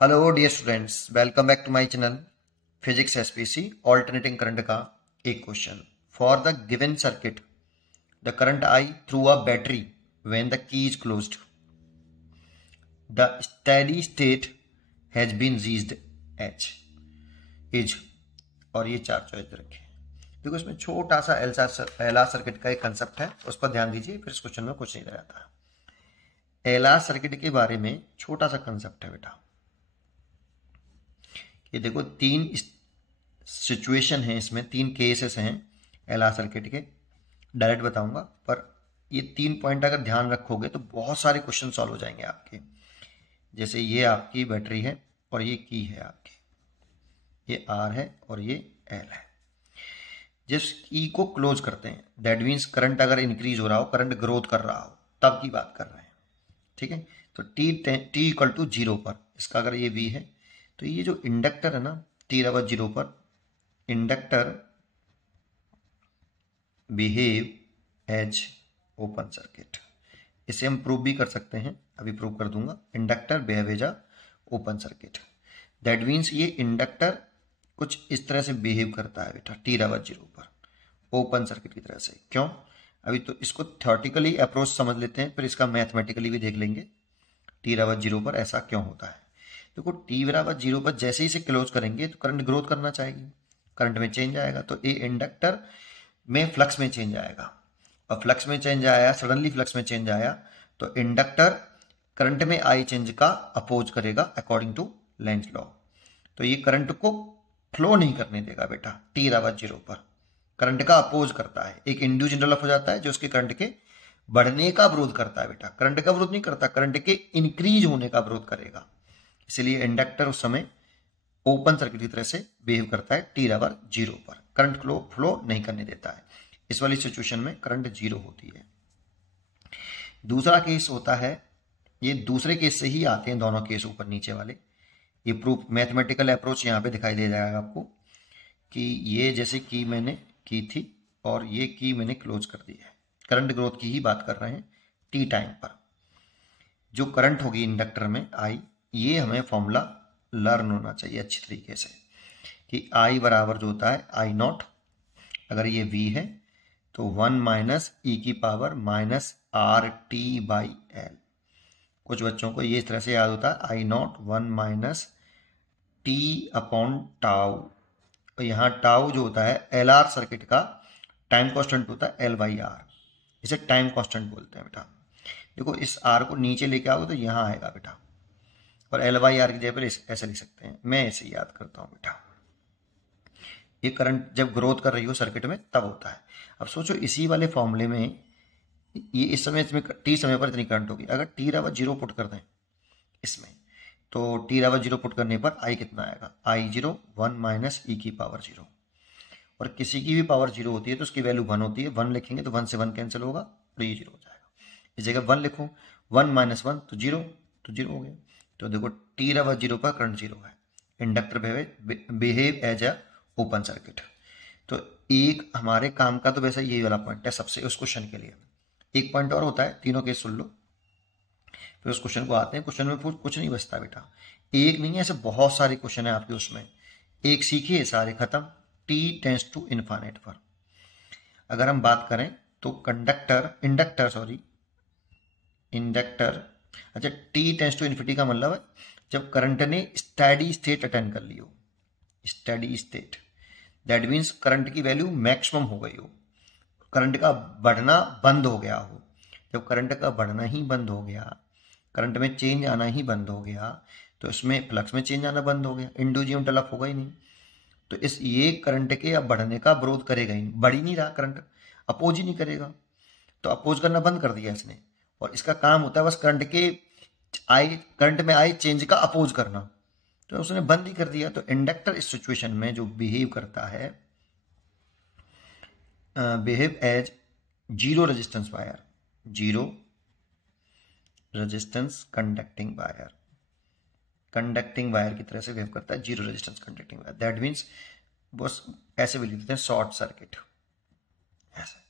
Hello dear students, welcome back to my channel physics SPC alternating current का एक question. For the given circuit the current I through a battery when the key is closed the steady state has been reached h is. और ये चार choice रखे। देखो इसमें छोटा सा एलआर सर्किट का एक कंसेप्ट है, उस पर ध्यान दीजिए, फिर इस क्वेश्चन में कुछ नहीं रह जाता। एलआर सर्किट के बारे में छोटा सा कंसेप्ट है बेटा। ये देखो तीन सिचुएशन है, इसमें तीन केसेस हैं एलआर सर्किट के। डायरेक्ट बताऊंगा, पर ये 3 पॉइंट अगर ध्यान रखोगे तो बहुत सारे क्वेश्चन सॉल्व हो जाएंगे आपके। जैसे ये आपकी बैटरी है और ये की है आपकी, ये आर है और ये एल है। जिस की को क्लोज करते हैं दैट मीन्स करंट अगर इंक्रीज हो रहा हो, करंट ग्रोथ कर रहा हो, तब की बात कर रहे हैं। ठीक है, तो टी इक्वल टू 0 पर इसका अगर ये वी है तो ये जो इंडक्टर है ना t/0 पर, inductor behave as open circuit. इसे हम प्रूव भी कर सकते हैं, अभी प्रूव कर दूंगा। Inductor behave as open circuit, that means ये इंडक्टर कुछ इस तरह से बिहेव करता है बेटा t/0 पर ओपन सर्किट की तरह से। क्यों? अभी तो इसको थ्योरेटिकली अप्रोच समझ लेते हैं, फिर इसका मैथमेटिकली भी देख लेंगे t/0 पर ऐसा क्यों होता है। देखो t/0 पर जैसे ही इसे क्लोज करेंगे तो करंट ग्रोथ करना चाहिए, करंट में चेंज आएगा, तो ये इंडक्टर में फ्लक्स में चेंज आएगा। और फ्लक्स में चेंज आया, सडनली फ्लक्स में चेंज आया, तो इंडक्टर करंट में आई चेंज का अपोज करेगा अकॉर्डिंग टू लेंज लॉ। तो ये करंट को फ्लो नहीं करने देगा बेटा t/0 पर, करंट का अपोज करता है। एक इंड्यूस्ड डेवलप हो जाता है जो उसके करंट के बढ़ने का विरोध करता है बेटा, करंट का विरोध नहीं करता, करंट के इंक्रीज होने का विरोध करेगा। इसलिए इंडक्टर उस समय ओपन सर्किट की तरह से बिहेव करता है t/0 पर, करंट फ्लो नहीं करने देता है। इस वाली सिचुएशन में करंट 0 होती है। दूसरा केस होता है, ये दूसरे केस से ही आते हैं दोनों केस ऊपर नीचे वाले। ये प्रूफ मैथमेटिकल अप्रोच यहाँ पे दिखाई दे जाएगा आपको कि ये जैसे की मैंने की थी और ये की मैंने क्लोज कर दी है। करंट ग्रोथ की ही बात कर रहे हैं टी टाइम पर। जो करंट होगी इंडक्टर में आई, ये हमें फॉर्मूला लर्न होना चाहिए अच्छी तरीके से कि आई बराबर जो होता है आई नॉट, अगर ये वी है तो 1 माइनस ई की power minus R T by L. कुछ बच्चों को ये इस तरह से याद होता है I naught 1 minus T upon tau. और यहाँ टाउ जो होता है एल आर सर्किट का टाइम कांस्टेंट होता है L/R, इसे टाइम कांस्टेंट बोलते हैं बेटा। देखो इस आर को नीचे लेके आओगे तो यहाँ आएगा बेटा, और L/R की जगह पर ऐसे लिख सकते हैं। मैं ऐसे याद करता हूँ बेटा, ये करंट जब ग्रोथ कर रही हो सर्किट में तब होता है। अब सोचो इसी वाले फॉर्मूले में ये इस समय इसमें टी समय पर इतनी करंट होगी, अगर t/0 पुट कर दें इसमें तो t/0 पुट करने पर आई कितना आएगा, I0 1 माइनस ई की पावर 0। और किसी की भी पावर 0 होती है तो उसकी वैल्यू 1 होती है। 1 लिखेंगे तो 1 से 1 कैंसिल होगा तो ये 0 हो जाएगा। इस जगह 1 लिखो, 1 माइनस 1 तो 0, तो 0 हो गया। तो देखो t/0 पर करंट 0 है, inductor behave as a open circuit. तो एक हमारे काम का तो वैसा यही वाला पॉइंट है सबसे उस क्वेश्चन के लिए। एक पॉइंट और होता है, तीनों केस सुन लो फिर उस क्वेश्चन को आते हैं। क्वेश्चन में कुछ नहीं बचता बेटा, एक नहीं है, ऐसे बहुत सारे क्वेश्चन है आपके उसमें। एक सीखिए सारे खत्म। t टेंस टू इन्फाइनाइट पर अगर हम बात करें तो इंडक्टर अच्छा t टेंस टू इन्फिनिटी का मतलब है जब करंट ने स्टेडी स्टेट अटेंड कर ली हो, steady state that means current की वैल्यू मैक्सिमम हो गई हो, करंट का बढ़ना बंद हो गया हो। जब करंट का बढ़ना ही बंद हो गया, करंट में चेंज आना ही बंद हो गया, तो इसमें फ्लक्स में चेंज आना बंद हो गया, इंड्यूस्ड डेवलप होगा ही नहीं। तो इस ये करंट के अब बढ़ने का विरोध करेगा ही नहीं, बढ़ ही नहीं रहा करंट, अपोज ही नहीं करेगा, तो अपोज करना बंद कर दिया इसने। और इसका काम होता है बस करंट में आई चेंज का अपोज करना, तो उसने बंद ही कर दिया। तो इंडक्टर इस सिचुएशन में जो बिहेव करता है, behave as zero resistance wire, zero resistance conducting wire, conducting wire की तरह से बिहेव करता है, zero resistance conducting wire. That means बस ऐसे भी लिख देते हैं शॉर्ट सर्किट ऐसे।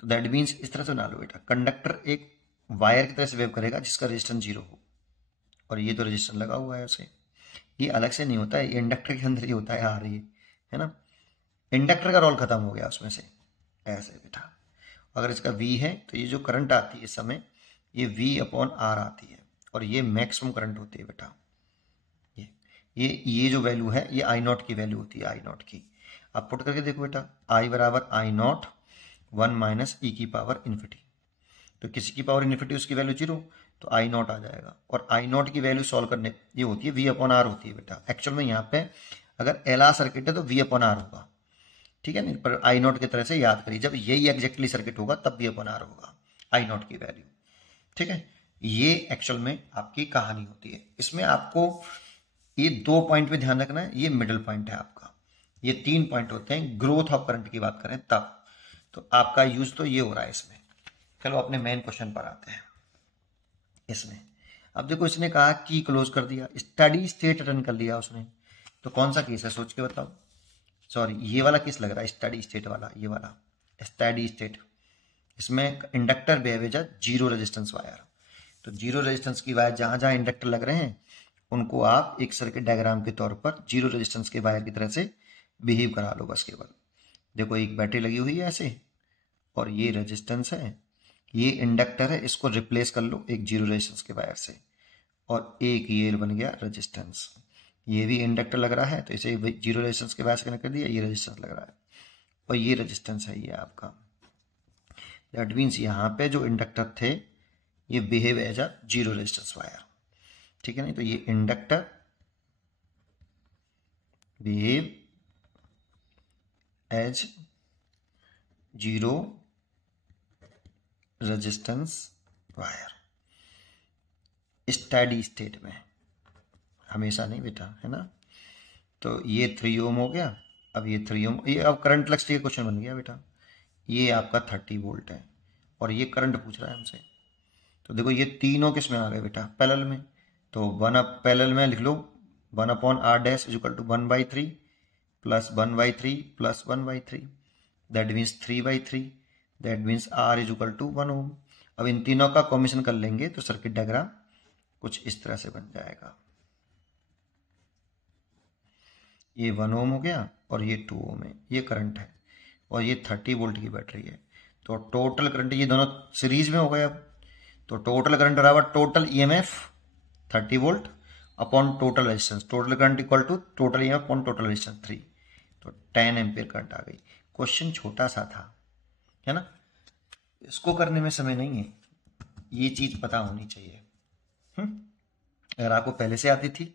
तो दैट मीन्स इस तरह से बना लो बेटा, कंडक्टर एक वायर की तरह से बिहेव करेगा जिसका रेजिस्टेंस 0 हो, और ये तो रजिस्टर लगा हुआ है उसे, ये अलग से नहीं होता है, ये इंडक्टर के अंदर ही होता है, आ रही है ना। इंडक्टर का रोल खत्म हो गया उसमें से, ऐसे बेटा। अगर इसका V है तो ये जो करंट आती है इस समय, ये V/R आती है, और ये मैक्सिमम करंट होती है बेटा। ये जो वैल्यू है ये I0 की वैल्यू होती है, I0 की। आप पुट करके देखो बेटा, I बराबर I0 1 - e⁻∞। तो किसी की पावर इन्फिनिटी उसकी वैल्यू 0, तो I0 आ जाएगा। और I0 की वैल्यू सॉल्व करने ये होती है V/R होती है बेटा। एक्चुअल में यहाँ पे अगर LR सर्किट है तो V/R होगा, ठीक है नहीं, पर I0 की तरह से याद करिए, जब यही एग्जैक्टली सर्किट होगा तब V/R होगा I0 की वैल्यू, ठीक है। ये एक्चुअल में आपकी कहानी होती है। इसमें आपको ये 2 पॉइंट पे ध्यान रखना है, ये मिडिल पॉइंट है आपका, ये 3 पॉइंट होते हैं ग्रोथ ऑफ करंट की बात करें तब। तो आपका यूज तो ये हो रहा है इसमें। चलो अपने मेन क्वेश्चन पर आते हैं। इसमें अब देखो, इसने कहा की क्लोज कर दिया, स्टडी स्टेट रन कर लिया उसने, तो कौन सा केस है सोच के बताओ। सॉरी, ये वाला केस लग रहा है स्टडी स्टेट वाला, ये वाला स्टडी स्टेट। इसमें inductor behave as zero resistance wire. तो जीरो रेजिस्टेंस की वायर जहां जहां इंडक्टर लग रहे हैं उनको आप एक सर्किट डायग्राम के तौर पर जीरो रेजिस्टेंस के वायर की तरह से बिहेव करा लो बस केवल। देखो एक बैटरी लगी हुई है ऐसे, और ये रेजिस्टेंस है, ये इंडक्टर है, इसको रिप्लेस कर लो एक जीरो रेजिस्टेंस के वायर से, और एक ये बन गया रेजिस्टेंस। ये भी इंडक्टर लग रहा है तो इसे जीरो रेजिस्टेंस के वायर से कनेक्ट कर दिया, ये रेजिस्टेंस लग रहा है, और ये रेजिस्टेंस है ये आपका। दैट मीन्स यहाँ पे जो इंडक्टर थे ये behave as a zero resistance wire, ठीक है नहीं। तो ये inductor behave as zero resistance wire study state में, हमेशा नहीं बेटा, है ना। तो ये 3 ओम हो गया, अब ये 3 ओम, ये अब करंट लक्ष्य का क्वेश्चन बन गया बेटा। ये आपका 30 वोल्ट है और ये करंट पूछ रहा है हमसे। तो देखो ये तीनों किस में आ गए बेटा, पैरेलल में। तो पैरेलल में लिख लो 1/R dash is equal to 1/3 plus 1/3 plus 1/3, that means 3/3, that means R is equal to 1 ohm. अब इन तीनों का कॉम्बिनेशन कर लेंगे तो सर्किट डायग्राम कुछ इस तरह से बन जाएगा। ये 1 ओम हो गया और ये 2 ओम है, ये करंट है, और ये 30 वोल्ट की बैटरी है। तो टोटल करंट, ये दोनों सीरीज में हो गए अब, तो टोटल करंट बराबर total EMF 30 volt upon total resistance, total current equal to total EMF upon total resistance 3, तो 10 एम्पियर करंट आ गई। क्वेश्चन छोटा सा था, है ना, इसको करने में समय नहीं है, ये चीज पता होनी चाहिए। अगर आपको पहले से आती थी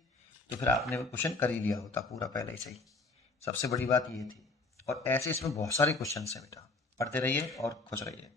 तो फिर आपने वो क्वेश्चन कर ही लिया होता पूरा पहले से ही। सबसे बड़ी बात ये थी, और ऐसे इसमें बहुत सारे क्वेश्चन हैं बेटा, पढ़ते रहिए और खुश रहिए।